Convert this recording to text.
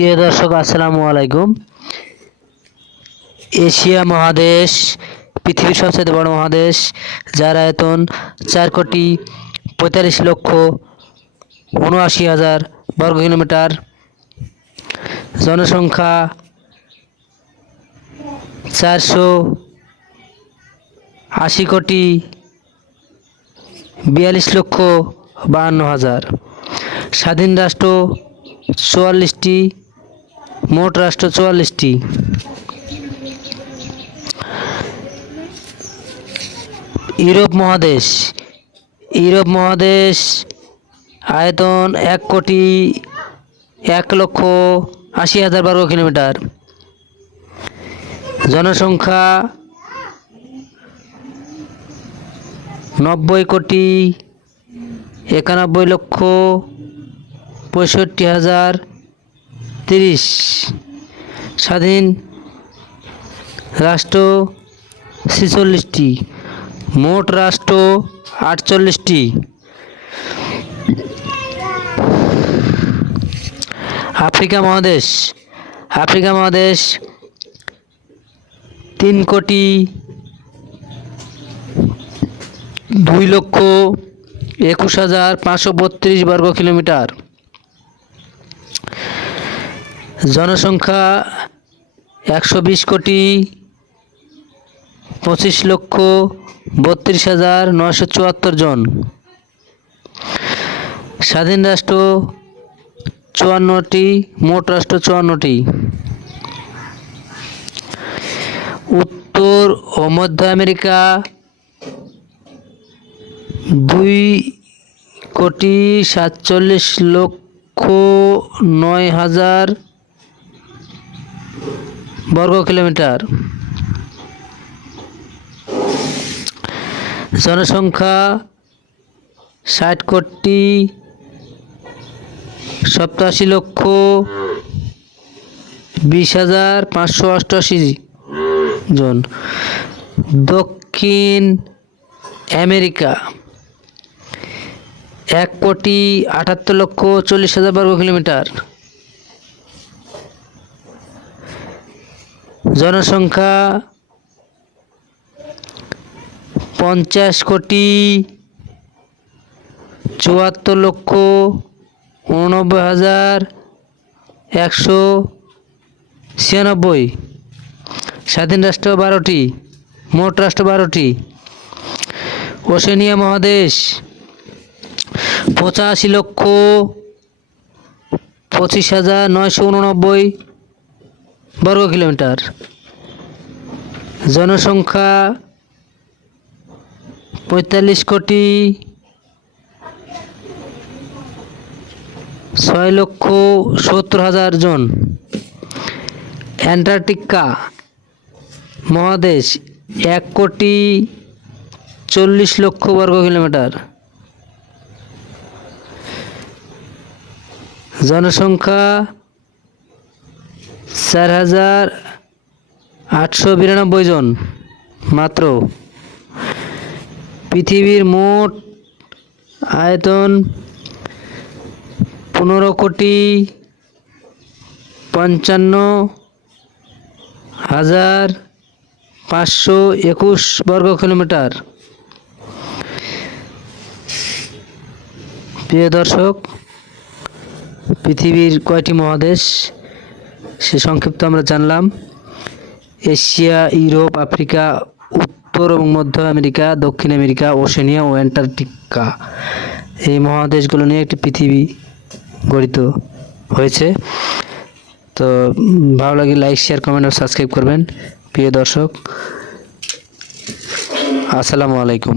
প্রিয় দর্শক আসসালামু আলাইকুম। এশিয়া মহাদেশ পৃথিবীর সবচেয়ে বড় মহাদেশ, যার আয়তন 4,45,79,000 বর্গ কিলোমিটার। জনসংখ্যা 480,42,52,000। স্বাধীন রাষ্ট্র 44টি, মোট রাষ্ট্র 44টি। ইউরোপ মহাদেশ আয়তন 1,01,80,000 বর্গ কিলোমিটার। জনসংখ্যা 90,91,65,30। স্বাধীন রাষ্ট্র 46টি, মোট রাষ্ট্র 48টি। আফ্রিকা মহাদেশ 3,02,21,532 বর্গ কিলোমিটার। জনসংখ্যা 120,25,32,974 জন। স্বাধীন রাষ্ট্র 54টি, মোট রাষ্ট্র 54টি। উত্তর ও মধ্য আমেরিকা 2,47,09,000 বর্গ কিলোমিটার। জনসংখ্যা 60,87,20,588 জন। দক্ষিণ আমেরিকা 1,78,40,000 বর্গ কিলোমিটার। জনসংখ্যা 50,74,89,196। স্বাধীন রাষ্ট্র 12টি, মোট রাষ্ট্র 12টি। ওশেনিয়া মহাদেশ 85,25,989 বর্গ কিলোমিটার। জনসংখ্যা 45,06,70,000 জন। অ্যান্টার্কটিকা মহাদেশ 1,40,00,000 বর্গ কিলোমিটার। জনসংখ্যা 4,892 জন মাত্র। পৃথিবীর মোট আয়তন 15,55,521 বর্গ কিলোমিটার। প্রিয় দর্শক, পৃথিবীর কয়টি মহাদেশ সে সংক্ষিপ্ত আমরা জানলাম। এশিয়া, ইউরোপ, আফ্রিকা, উত্তর এবং মধ্য আমেরিকা, দক্ষিণ আমেরিকা, ওশেনিয়া ও অ্যান্টার্কটিকা, এই মহাদেশগুলো নিয়ে একটি পৃথিবী গঠিত হয়েছে। তো ভালো লাগে লাইক, শেয়ার, কমেন্ট ও সাবস্ক্রাইব করবেন। প্রিয় দর্শক আসসালামু আলাইকুম।